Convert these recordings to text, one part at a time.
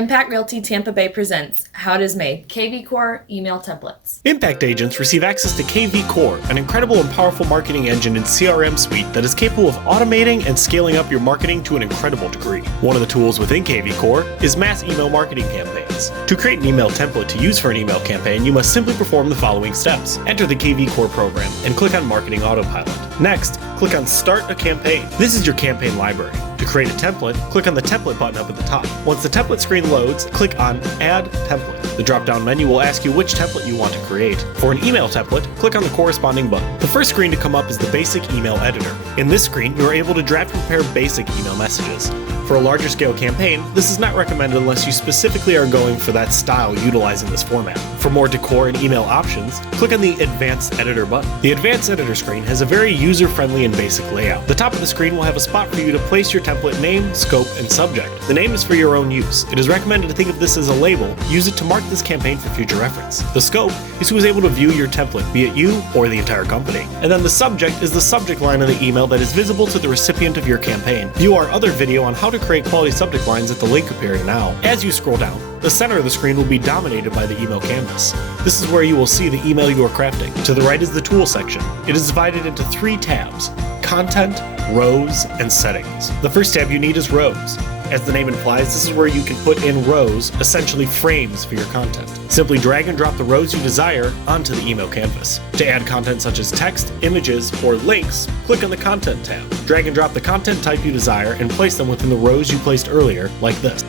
Impact Realty Tampa Bay presents How It Is Made, kvCORE Email Templates. Impact agents receive access to kvCORE, an incredible and powerful marketing engine and CRM suite that is capable of automating and scaling up your marketing to an incredible degree. One of the tools within kvCORE is mass email marketing campaigns. To create an email template to use for an email campaign, you must simply perform the following steps. Enter the kvCORE program and click on Marketing Autopilot. Next, click on Start a Campaign. This is your campaign library. To create a template, click on the template button up at the top. Once the template screen loads, click on Add Template. The drop-down menu will ask you which template you want to create. For an email template, click on the corresponding button. The first screen to come up is the Basic Email Editor. In this screen, you are able to draft and prepare basic email messages. For a larger scale campaign, this is not recommended unless you specifically are going for that style utilizing this format. For more decor and email options, click on the Advanced Editor button. The Advanced Editor screen has a very user-friendly and basic layout. The top of the screen will have a spot for you to place your template name, scope, and subject. The name is for your own use. It is recommended to think of this as a label. Use it to mark this campaign for future reference. The scope is who is able to view your template, be it you or the entire company. And then the subject is the subject line of the email that is visible to the recipient of your campaign. View our other video on how to create quality subject lines at the link appearing now. As you scroll down, the center of the screen will be dominated by the email canvas. This is where you will see the email you are crafting. To the right is the tool section. It is divided into 3 tabs: Content, Rows, and Settings. The first tab you need is Rows. As the name implies, this is where you can put in rows, essentially frames for your content. Simply drag and drop the rows you desire onto the email canvas. To add content such as text, images, or links, click on the Content tab. Drag and drop the content type you desire and place them within the rows you placed earlier, like this.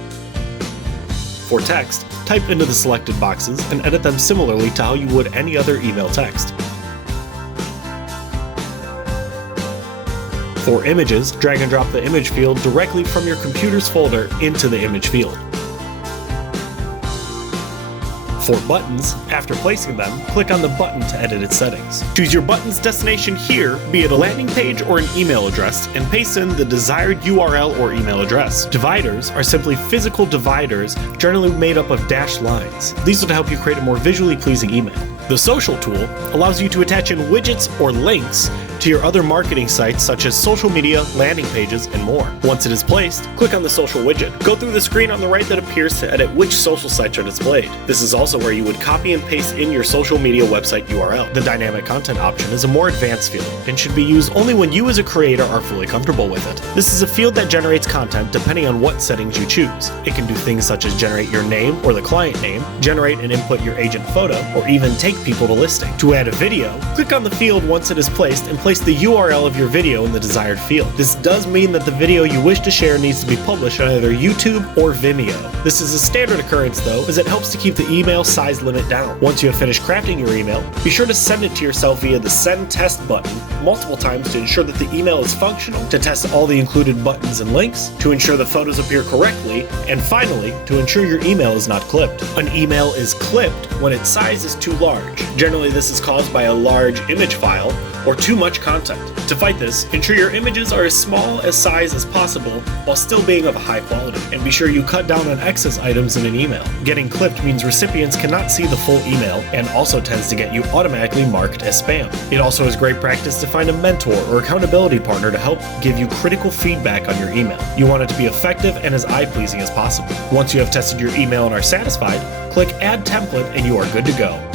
For text, type into the selected boxes and edit them similarly to how you would any other email text. For images, drag and drop the image field directly from your computer's folder into the image field. For buttons, after placing them, click on the button to edit its settings. Choose your button's destination here, be it a landing page or an email address, and paste in the desired URL or email address. Dividers are simply physical dividers, generally made up of dashed lines. These will help you create a more visually pleasing email. The social tool allows you to attach in widgets or links to your other marketing sites such as social media, landing pages, and more. Once it is placed, click on the social widget. Go through the screen on the right that appears to edit which social sites are displayed. This is also where you would copy and paste in your social media website URL. The dynamic content option is a more advanced field and should be used only when you as a creator are fully comfortable with it. This is a field that generates content depending on what settings you choose. It can do things such as generate your name or the client name, generate and input your agent photo, or even take people to listing. To add a video, click on the field once it is placed and place the URL of your video in the desired field. This does mean that the video you wish to share needs to be published on either YouTube or Vimeo. This is a standard occurrence though, as it helps to keep the email size limit down. Once you have finished crafting your email, be sure to send it to yourself via the Send Test button multiple times to ensure that the email is functional, to test all the included buttons and links, to ensure the photos appear correctly, and finally, to ensure your email is not clipped. An email is clipped when its size is too large. Generally, this is caused by a large image file or too much content. To fight this, ensure your images are as small as size as possible while still being of a high quality, and be sure you cut down on excess items in an email. Getting clipped means recipients cannot see the full email and also tends to get you automatically marked as spam. It also is great practice to find a mentor or accountability partner to help give you critical feedback on your email. You want it to be effective and as eye-pleasing as possible. Once you have tested your email and are satisfied, click Add Template and you are good to go.